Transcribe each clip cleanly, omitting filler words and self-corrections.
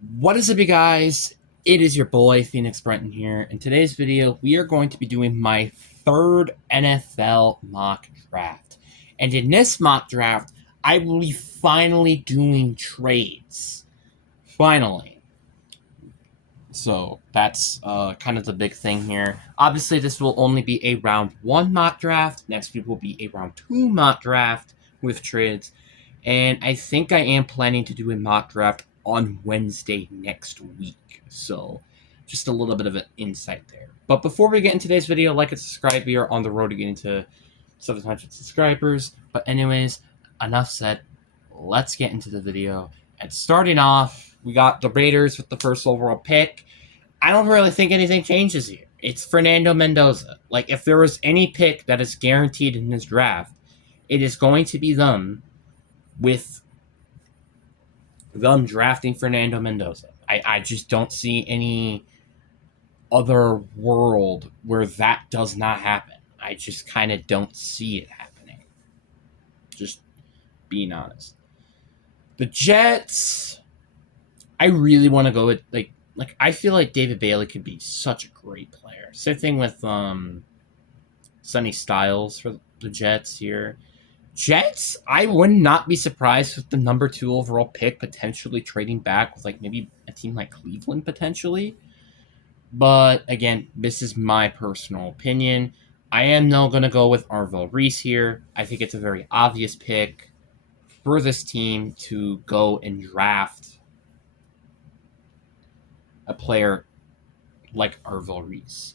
What is up, you guys? It is your boy, Phoenix Brenton here. In today's video, we are going to be doing my third NFL mock draft. And in this mock draft, I will be finally doing trades. Finally. So that's kind of the big thing here. Obviously, this will only be a round 1 mock draft. Next week will be a round 2 mock draft with trades. And I think I am planning to do a mock draft on Wednesday next week. So just a little bit of an insight there. But before we get into today's video, like and subscribe. We are on the road to getting to 700 subscribers. But anyways, enough said. Let's get into the video. And starting off, we got the Raiders with the first overall pick. I don't really think anything changes here. It's Fernando Mendoza. Like, if there was any pick that is guaranteed in this draft, it is going to be them, with them drafting Fernando Mendoza. I just don't see any other world where that does not happen. I just kind of don't see it happening. Just being honest. The Jets, I really want to go with, like I feel like David Bailey could be such a great player. Same thing with Sonny Styles for the Jets here. Jets, I would not be surprised with the number 2 overall pick potentially trading back with, like, maybe a team like Cleveland potentially. But again, this is my personal opinion. I am now going to go with Arvell Reese here. I think it's a very obvious pick for this team to go and draft a player like Arvell Reese.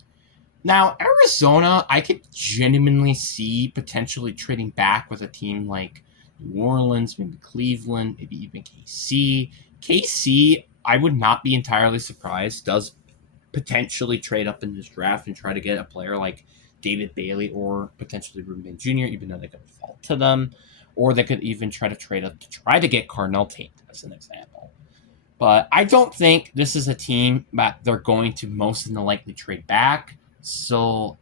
Now, Arizona, I could genuinely see potentially trading back with a team like New Orleans, maybe Cleveland, maybe even KC. KC, I would not be entirely surprised, does potentially trade up in this draft and try to get a player like David Bailey or potentially Ruben Jr., even though they could fall to them. Or they could even try to trade up to try to get Carnell Tate, as an example. But I don't think this is a team that they're going to most than likely trade back. So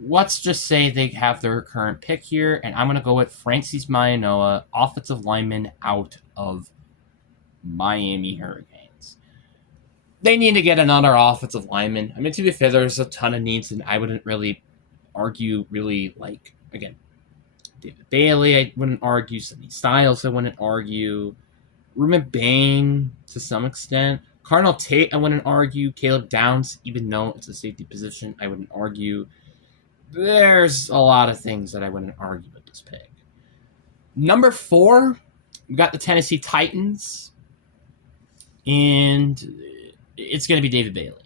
let's just say they have their current pick here, and I'm going to go with Francis Maianoa, offensive lineman out of Miami Hurricanes. They need to get another offensive lineman. I mean, to be fair, there's a ton of needs, and I wouldn't really argue, again, David Bailey, I wouldn't argue. Sonny Styles, I wouldn't argue. Ruben Bain, to some extent. Carnell Tate, I wouldn't argue. Caleb Downs, even though it's a safety position, I wouldn't argue. There's a lot of things that I wouldn't argue with this pick. Number 4, we got the Tennessee Titans, and it's going to be David Bailey.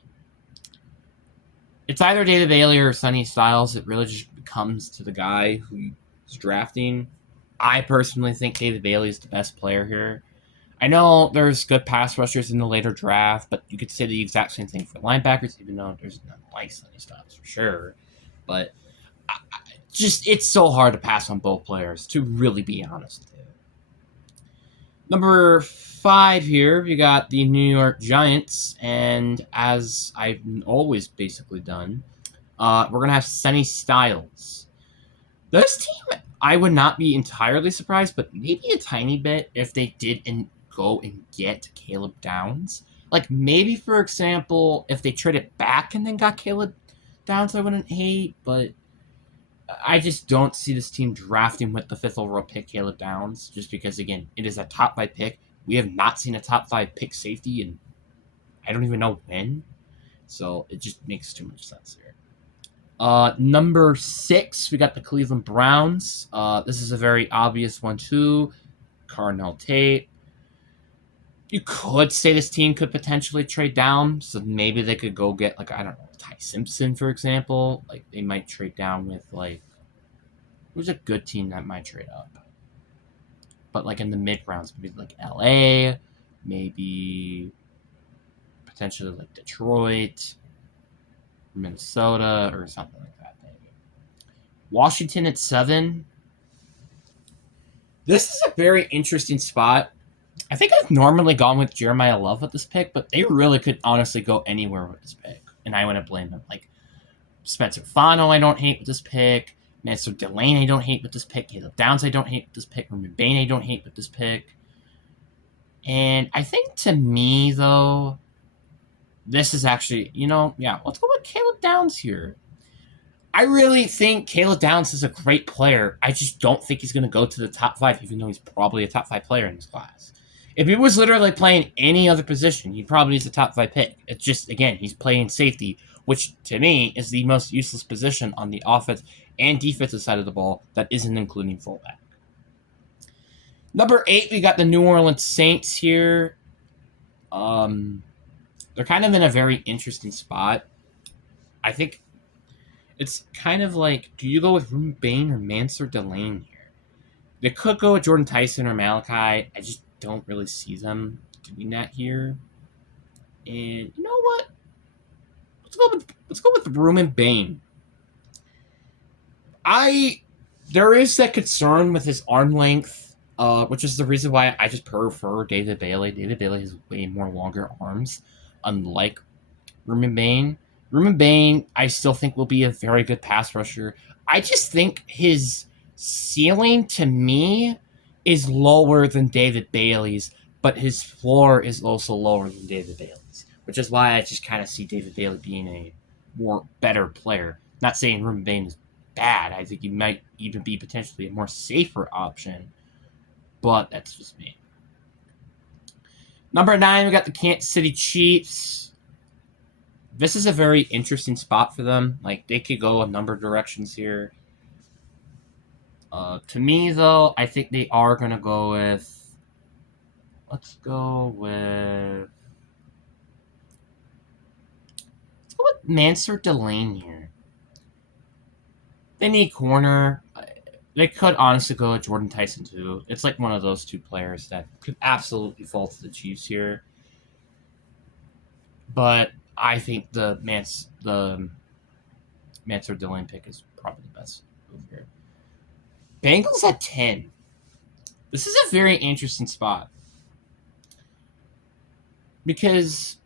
It's either David Bailey or Sonny Styles. It really just comes to the guy who's drafting. I personally think David Bailey is the best player here. I know there's good pass rushers in the later draft, but you could say the exact same thing for linebackers, even though there's none like Sonny Styles for sure. But it's so hard to pass on both players, to really be honest with you. Number 5 here, we got the New York Giants, and as I've always basically done, we're going to have Sonny Styles. This team, I would not be entirely surprised, but maybe a tiny bit if they did go and get Caleb Downs. Like, maybe, for example, if they traded back and then got Caleb Downs, I wouldn't hate, but I just don't see this team drafting with the 5th overall pick Caleb Downs, just because, again, it is a top 5 pick. We have not seen a top 5 pick safety in I don't even know when, so it just makes too much sense here. Number 6, we got the Cleveland Browns. This is a very obvious one, too. Carnell Tate. You could say this team could potentially trade down, so maybe they could go get, like, I don't know, Ty Simpson, for example. Like, they might trade down with, like, who's a good team that might trade up? But, like, in the mid-rounds, maybe, like, LA, maybe potentially, like, Detroit, Minnesota, or something like that, maybe. Washington at 7. This is a very interesting spot. I think I've normally gone with Jeremiah Love with this pick, but they really could honestly go anywhere with this pick, and I wouldn't blame them. Like, Spencer Fano, I don't hate with this pick. Master Delane, I don't hate with this pick. Caleb Downs, I don't hate with this pick. Ruben Bain, I don't hate with this pick. And I think to me, though, this is actually, yeah, let's go with Caleb Downs here. I really think Caleb Downs is a great player. I just don't think he's going to go to the top 5, even though he's probably a top 5 player in this class. If he was literally playing any other position, he probably is a top 5 pick. It's just, again, he's playing safety, which to me is the most useless position on the offense and defensive side of the ball that isn't including fullback. Number 8, we got the New Orleans Saints here. They're kind of in a very interesting spot. I think it's kind of like, do you go with Ruben Bain or Mansour Delane here? They could go with Jordan Tyson or Malachi. I just don't really see them doing that here. And you know what? Let's go with Ruben Bain. There is that concern with his arm length, which is the reason why I just prefer David Bailey. David Bailey has way more longer arms, unlike Ruben Bain. Ruben Bain, I still think will be a very good pass rusher. I just think his ceiling to me is lower than David Bailey's, but his floor is also lower than David Bailey's, which is why I just kind of see David Bailey being a more better player. Not saying Ruben Bain is bad. I think he might even be potentially a more safer option, but that's just me. Number 9, we got the Kansas City Chiefs. This is a very interesting spot for them. Like, they could go a number of directions here. To me, though, I think they are going to go with... Let's go with Mansour Delane here. They need corner. They could honestly go with Jordan Tyson, too. It's like one of those two players that could absolutely fall to the Chiefs here. But I think the Mansour Delane pick is probably the best move here. Bengals at 10. This is a very interesting spot. Because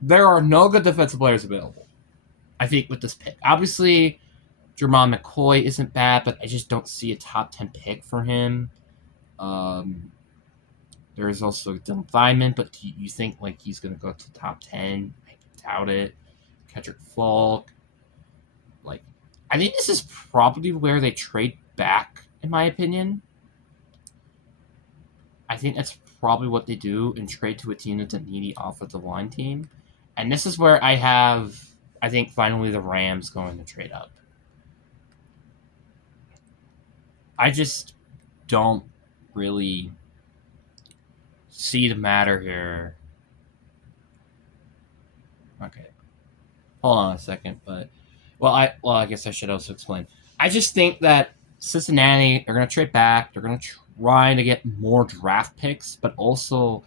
there are no good defensive players available, I think, with this pick. Obviously, Jermon McCoy isn't bad, but I just don't see a top 10 pick for him. There is also Dylan Thiemann, but do you think like he's going to go to the top 10? I doubt it. Kedrick Falk. Like, I think this is probably where they trade back, in my opinion. I think that's probably what they do and trade to a team that's a needy offensive line team. And this is where I think, finally the Rams going to trade up. I just don't really see the matter here. Okay. Hold on a second, but I guess I should also explain. I just think that Cincinnati, they're going to trade back. They're going to try to get more draft picks, but also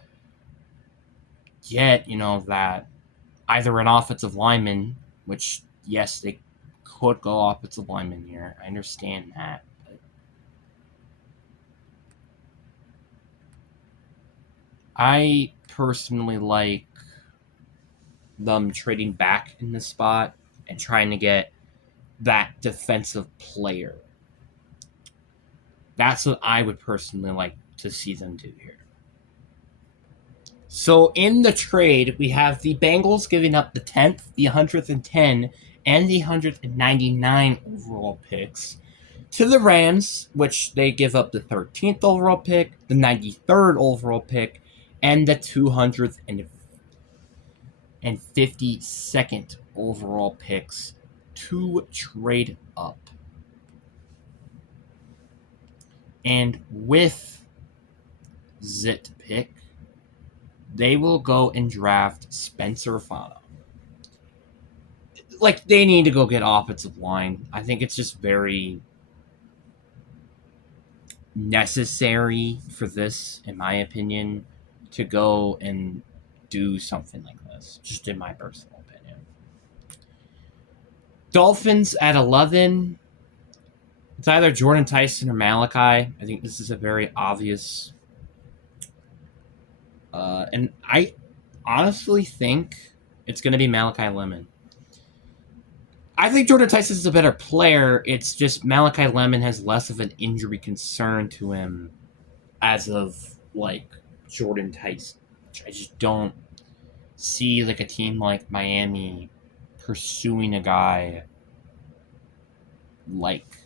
get, that either an offensive lineman, which, yes, they could go offensive lineman here. I understand that. But I personally like them trading back in this spot and trying to get that defensive player. That's what I would personally like to see them do here. So in the trade, we have the Bengals giving up the 10th, the 110, and the 199 overall picks to the Rams, which they give up the 13th overall pick, the 93rd overall pick, and the 252nd overall picks to trade up. And with Zit pick, they will go and draft Spencer Fano. Like, they need to go get offensive line. I think it's just very necessary for this, in my opinion, to go and do something like this, just in my personal opinion. Dolphins at 11. It's either Jordan Tyson or Malachi. I think this is a very obvious. And I honestly think it's going to be Malachi Lemon. I think Jordan Tyson is a better player. It's just Malachi Lemon has less of an injury concern to him as of, like, Jordan Tyson, which I just don't see like a team like Miami pursuing a guy like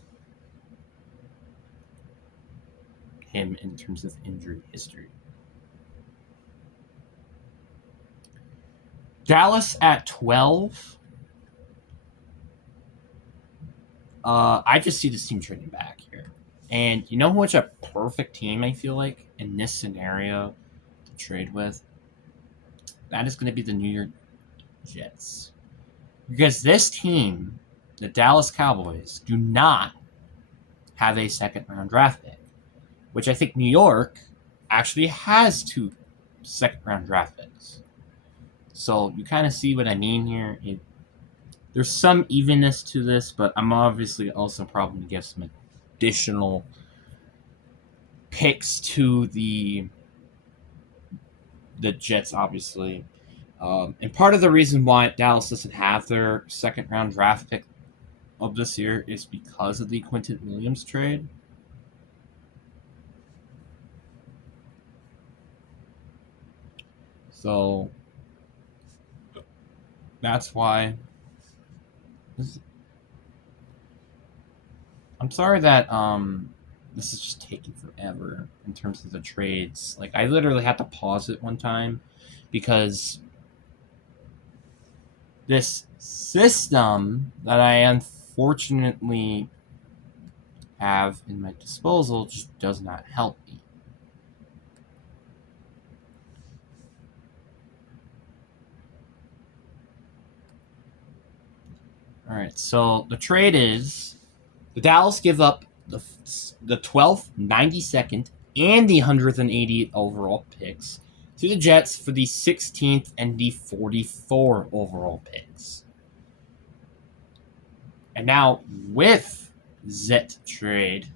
him in terms of injury history. Dallas at 12. I just see this team trading back here. And you know what's a perfect team, I feel like, in this scenario to trade with? That is going to be the New York Jets. Because this team, the Dallas Cowboys, do not have a second-round draft pick, which I think New York actually has 2 second-round draft picks. So you kind of see what I mean here. There's some evenness to this, but I'm obviously also probably going to give some additional picks to the Jets, obviously. And part of the reason why Dallas doesn't have their second-round draft pick of this year is because of the Quentin Williams trade. So that's why. I'm sorry that this is just taking forever in terms of the trades. Like, I literally had to pause it one time because this system that I unfortunately have in my disposal just does not help me. All right, so the trade is the Dallas give up the 12th, 92nd, and the 180th overall picks to the Jets for the 16th and the 44 overall picks. And now with Zet trade,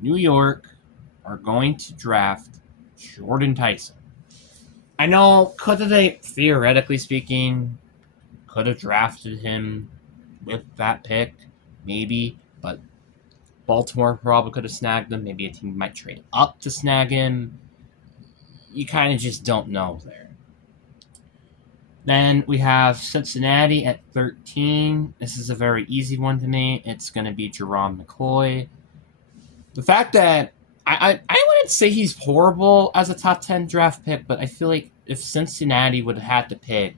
New York are going to draft Jordan Tyson. I know, could they, theoretically speaking, could have drafted him with that pick, maybe, but Baltimore probably could have snagged him. Maybe a team might trade up to snag him. You kind of just don't know there. Then we have Cincinnati at 13. This is a very easy one to me. It's going to be Jerome McCoy. The fact that I wouldn't say he's horrible as a top 10 draft pick, but I feel like if Cincinnati would have had to pick,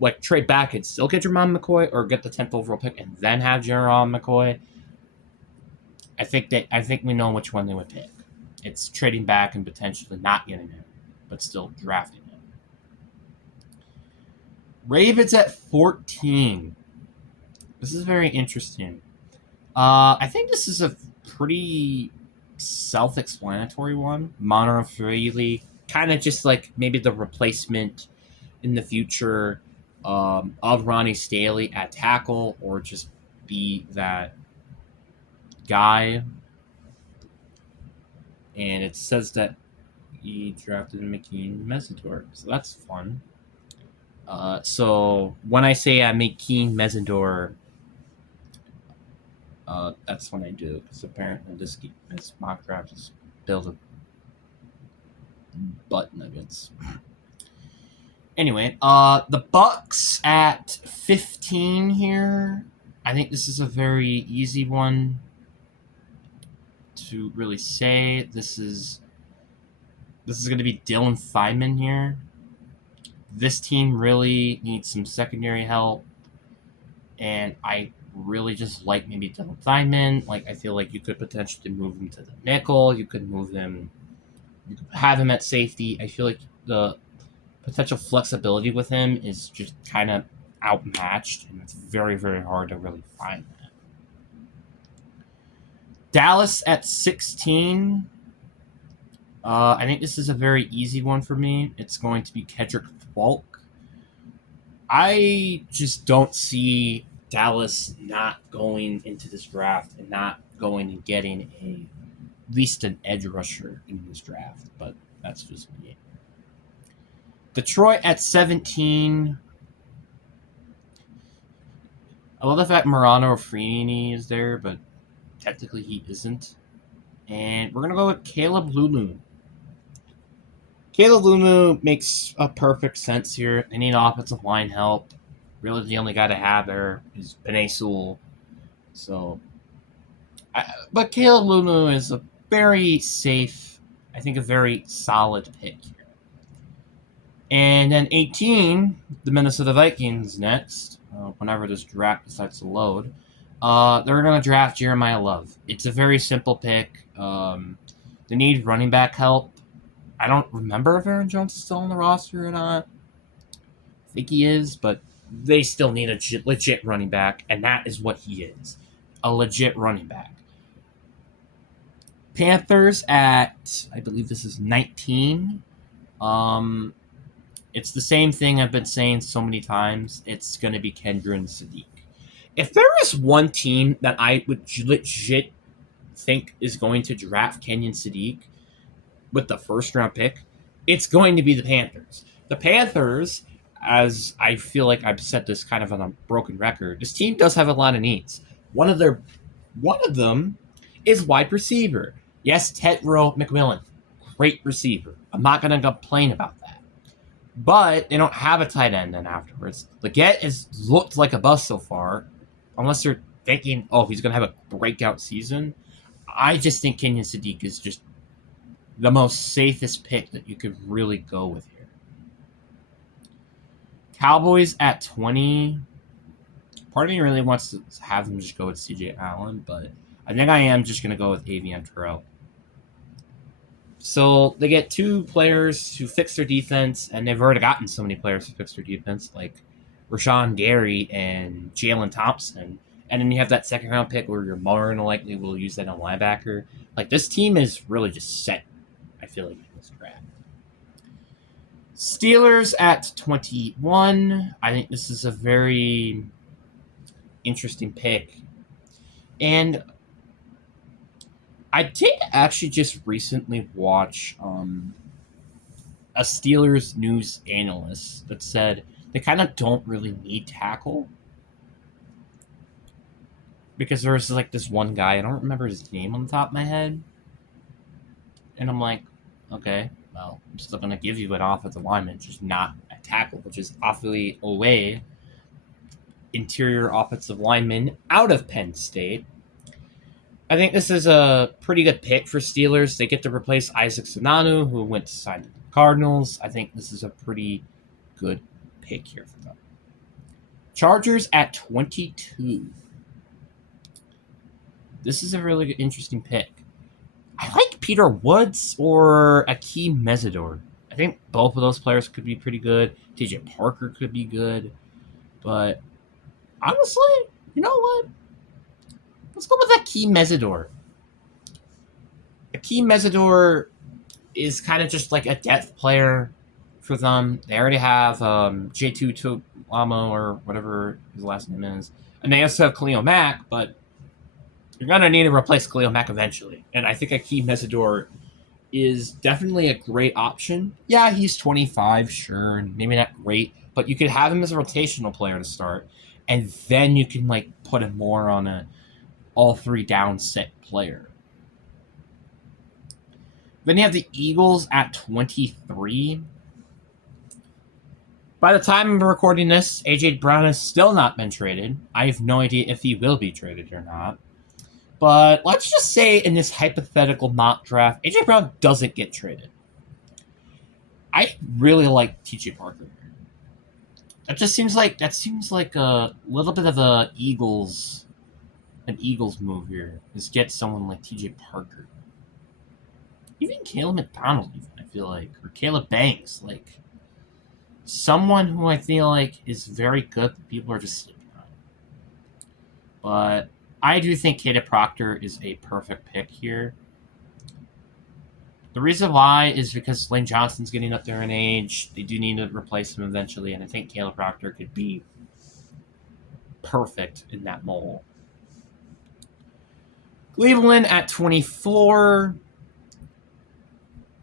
like, trade back and still get Jerome McCoy or get the 10th overall pick and then have Jerome McCoy, I think we know which one they would pick. It's trading back and potentially not getting him, but still drafting him. Ravens at 14. This is very interesting. I think this is a pretty self-explanatory one. Monroe Freely, kind of just like maybe the replacement in the future of Ronnie Staley at tackle, or just be that guy. And it says that he drafted Makeem Mesidor, so that's fun. So when I say I make Makeem Mesidor, that's when I do, because apparently this mock draft is built of butt nuggets. Anyway, the Bucks at 15 here. I think this is a very easy one to really say. This is going to be Dylan Feynman here. This team really needs some secondary help, and I really just like maybe Dylan Feynman. Like, I feel like you could potentially move him to the nickel. You could move him. You could have him at safety. I feel like the potential flexibility with him is just kind of outmatched, and it's very, very hard to really find that. Dallas at 16. I think this is a very easy one for me. It's going to be Kedrick Falk. I just don't see Dallas not going into this draft and not going and getting at least an edge rusher in this draft, but that's just me. Detroit at 17. I love the fact Mariano Freeney is there, but technically he isn't. And we're going to go with Caleb Lulu. Caleb Lulu makes a perfect sense here. They need offensive line help. Really, the only guy to have there is Penei Sewell. So, but Caleb Lulu is a very safe, I think a very solid pick here. And then 18, the Minnesota Vikings next, whenever this draft decides to load. They're going to draft Jeremiah Love. It's a very simple pick. They need running back help. I don't remember if Aaron Jones is still on the roster or not. I think he is, but they still need a legit running back, and that is what he is. A legit running back. Panthers at, I believe this is 19. It's the same thing I've been saying so many times. It's going to be Kendron Sadiq. If there is one team that I would legit think is going to draft Kenyon Sadiq with the first round pick, it's going to be the Panthers. The Panthers, as I feel like I've said this kind of on a broken record, this team does have a lot of needs. One of them is wide receiver. Yes, Tetro McMillan, great receiver. I'm not going to complain about that. But they don't have a tight end then afterwards. Leggett has looked like a bust so far. Unless you're thinking, oh, he's going to have a breakout season. I just think Kenyon Sadiq is just the most safest pick that you could really go with here. Cowboys at 20. Part of me really wants to have them just go with CJ Allen, but I think I am just going to go with Avian Terrell. So they get two players to fix their defense, and they've already gotten so many players to fix their defense, like Rashawn Gary and Jalen Thompson. And then you have that second round pick where you're more than likely will use that on linebacker. Like, this team is really just set, I feel like, in this draft. Steelers at 21. I think this is a very interesting pick. And I did actually just recently watch a Steelers news analyst that said they kind of don't really need tackle because there's like this one guy, I don't remember his name on the top of my head, and I'm like, okay, well, I'm still going to give you an offensive lineman, just not a tackle, which is awfully away interior offensive lineman out of Penn State. I think this is a pretty good pick for Steelers. They get to replace Isaac Sinanu, who went to sign to the Cardinals. I think this is a pretty good pick here for them. Chargers at 22. This is a really interesting pick. I like Peter Woods or Akeem Mesidor. I think both of those players could be pretty good. TJ Parker could be good. But honestly, you know what? Let's go with Akeem Mesidor. Akeem Mesidor is kind of just like a depth player for them. They already have J2 Tuamo or whatever his last name is. And they also have Khalil Mack, but you're going to need to replace Khalil Mack eventually. And I think Akeem Mesidor is definitely a great option. Yeah, he's 25, sure, maybe not great, but you could have him as a rotational player to start, and then you can like put him more on a all three down set player. Then you have the Eagles at 23. By the time I'm recording this, A.J. Brown has still not been traded. I have no idea if he will be traded or not. But let's just say in this hypothetical mock draft, A.J. Brown doesn't get traded. I really like T.J. Parker. That seems like a little bit of an Eagles move here. Is get someone like T.J. Parker. Even Caleb McDonald, I feel like. Or Caleb Banks. Like, someone who I feel like is very good, but people are just sleeping on. But I do think Kadyn Proctor is a perfect pick here. The reason why is because Lane Johnson's getting up there in age. They do need to replace him eventually, and I think Kadyn Proctor could be perfect in that mold. Cleveland at 24.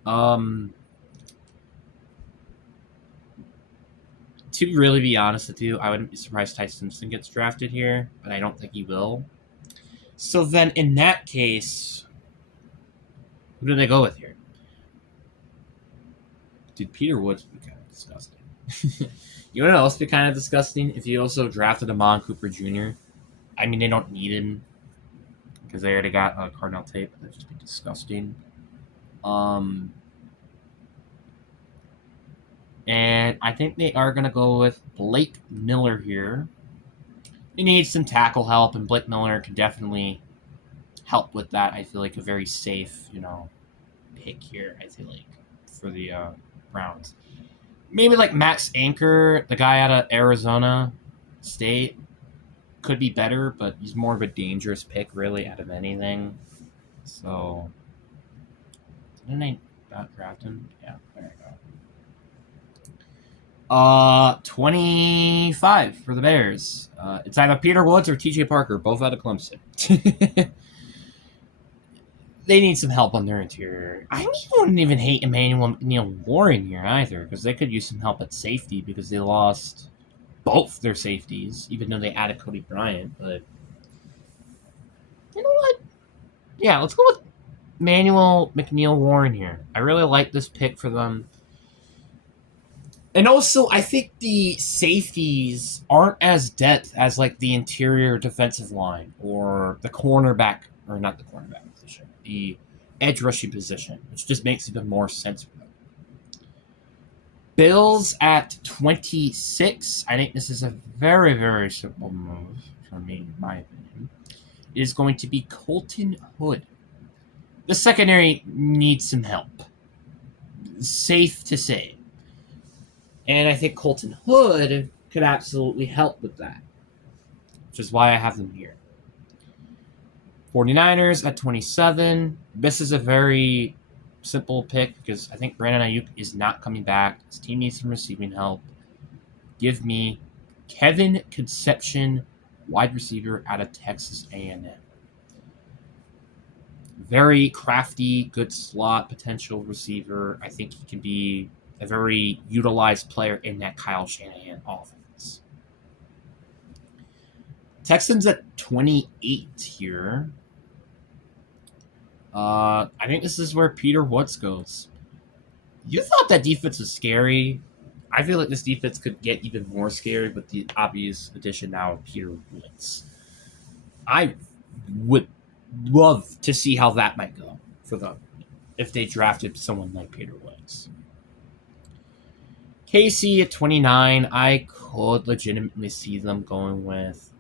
To really be honest with you, I wouldn't be surprised Ty Simpson gets drafted here, but I don't think he will. So then in that case, Who did they go with here? Dude, Peter Woods would be kind of disgusting. You know what else would be kind of disgusting? If you also drafted Amon Cooper Jr. I mean, they don't need him because they already got Cardinal tape. That'd just be disgusting. And I think they are going to go with Blake Miller here. They need some tackle help, and Blake Miller can definitely help with that. I feel like a very safe, pick here, I feel like, for the Browns. Maybe like Max Anchor, the guy out of Arizona State, could be better, but he's more of a dangerous pick, really, out of anything. So, didn't I not draft him? Yeah, there you go. 25 for the Bears. It's either Peter Woods or TJ Parker, both out of Clemson. They need some help on their interior. I wouldn't even hate Emmanuel Warren here either, because they could use some help at safety because they lost both their safeties, even though they added Cody Bryant. But you know what? Yeah, let's go with Emmanuel Warren here. I really like this pick for them. And also, I think the safeties aren't as depth as like the interior defensive line or the cornerback, or not the cornerback position, the edge rushing position, which just makes even more sense for them. Bills at 26. I think this is a very, very simple move for me, in my opinion. It is going to be Colton Hood. The secondary needs some help. Safe to say. And I think Colton Hood could absolutely help with that, which is why I have them here. 49ers at 27. This is a very simple pick because I think Brandon Ayuk is not coming back. His team needs some receiving help. Give me Kevin Concepcion, wide receiver out of Texas A&M. Very crafty, good slot potential receiver. I think he can be a very utilized player in that Kyle Shanahan offense. Texans at 28 here. I think this is where Peter Woods goes. You thought that defense was scary. I feel like this defense could get even more scary with the obvious addition now of Peter Woods. I would love to see how that might go for them if they drafted someone like Peter Woods. KC at 29, I could legitimately see them going with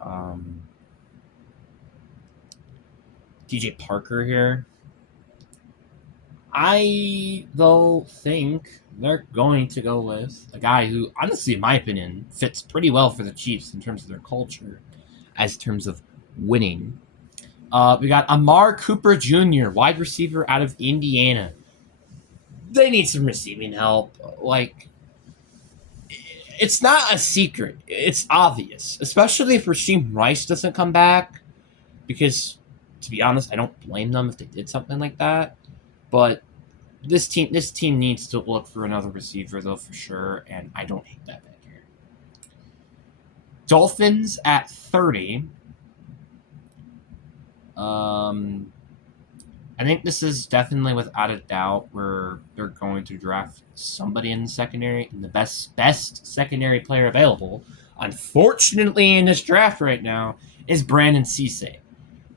TJ Parker here. I, though, think they're going to go with a guy who, honestly, in my opinion, fits pretty well for the Chiefs in terms of their culture, as terms of winning. We got Amari Cooper Jr., wide receiver out of Indiana. They need some receiving help. Like, it's not a secret. It's obvious, especially if Rasheem Rice doesn't come back, because, to be honest, I don't blame them if they did something like that. But this team needs to look for another receiver, though, for sure, and I don't hate that pick here. Dolphins at 30. I think this is definitely, without a doubt, where they're going to draft somebody in the secondary, and the best secondary player available, unfortunately, in this draft right now, is Brandon Cisse.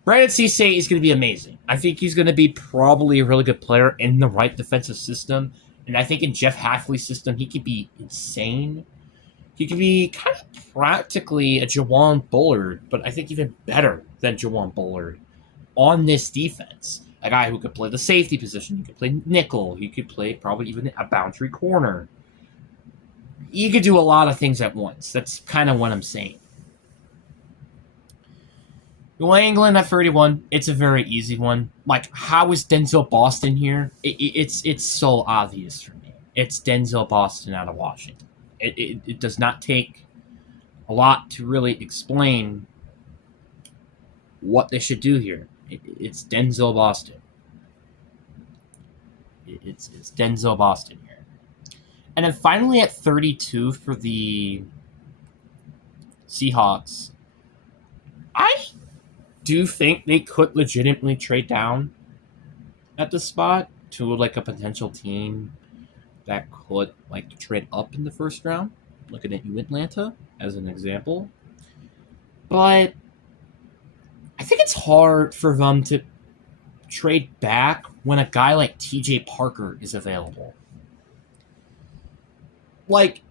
Brandon Cisse is going to be amazing. I think he's going to be probably a really good player in the right defensive system. And I think in Jeff Hafley's system, he could be insane. He could be kind of practically a Jawan Bullard, but I think even better than Jawan Bullard on this defense. A guy who could play the safety position. He could play nickel. He could play probably even a boundary corner. He could do a lot of things at once. That's kind of what I'm saying. New England at 31, it's a very easy one. Like, how is Denzel Boston here? It's so obvious for me. It's Denzel Boston out of Washington. It does not take a lot to really explain what they should do here. It's Denzel Boston. It's Denzel Boston here. And then finally at 32 for the Seahawks, I do think they could legitimately trade down at the spot. to like a potential team that could like to trade up in the first round. Looking at you, Atlanta, as an example. But I think it's hard for them to trade back when a guy like TJ Parker is available. Like,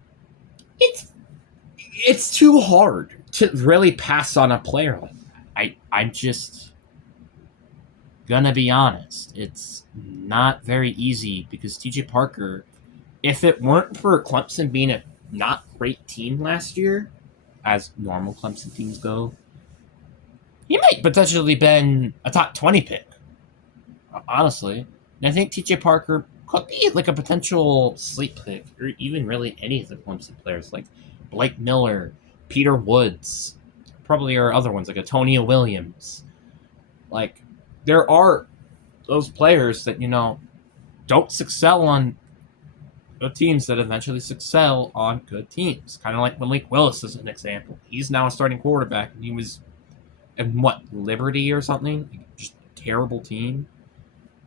it's too hard to really pass on a player like that. I'm just gonna be honest. It's not very easy because TJ Parker, if it weren't for Clemson being a not great team last year, as normal Clemson teams go, he might potentially been a top 20 pick, honestly. And I think TJ Parker could be like a potential sleep pick, or even really any of the Clemson players, like Blake Miller, Peter Woods, probably are other ones like Antonio Williams. Like, there are those players that, don't excel on good teams that eventually excel on good teams. Kind of like Malik Willis is an example. He's now a starting quarterback, and he was in Liberty or something? Just a terrible team.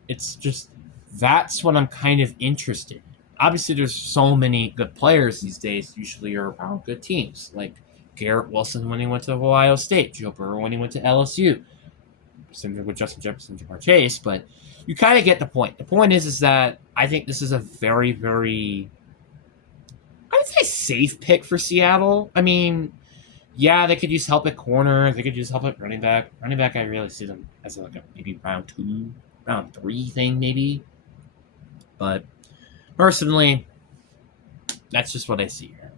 It's just, that's what I'm kind of interested in. Obviously, there's so many good players these days, usually are around good teams. Like Garrett Wilson when he went to Ohio State, Joe Burrow when he went to LSU. Same thing with Justin Jefferson, Ja'Marr Chase, but you kind of get the point. The point is that I think this is a very, very, I would say, safe pick for Seattle. I mean, yeah, they could use help at corner. They could use help at running back. Running back, I really see them as like a maybe round 2, round 3 thing, maybe. But personally, that's just what I see here.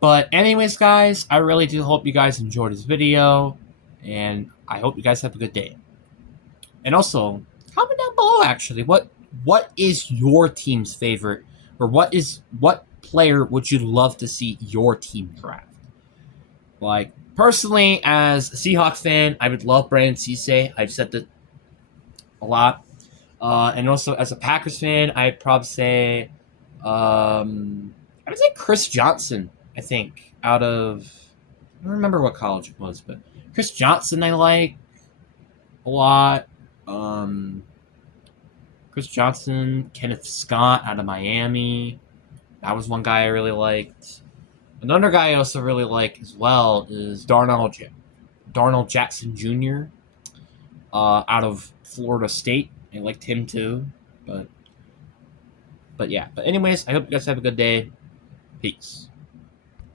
But anyways, guys, I really do hope you guys enjoyed this video, and I hope you guys have a good day. And also, comment down below, actually, what is your team's favorite, or what player would you love to see your team draft? Like, personally, as a Seahawks fan, I would love Brandon Cisse. I've said that a lot. And also, as a Packers fan, I'd probably say, I would say Chris Johnson, I think, out of, I don't remember what college it was, but Chris Johnson I like a lot. Chris Johnson, Kenneth Scott out of Miami. That was one guy I really liked. Another guy I also really like as well is Darnell Jackson Jr. Out of Florida State. I liked him too. But yeah. But anyways, I hope you guys have a good day. Peace.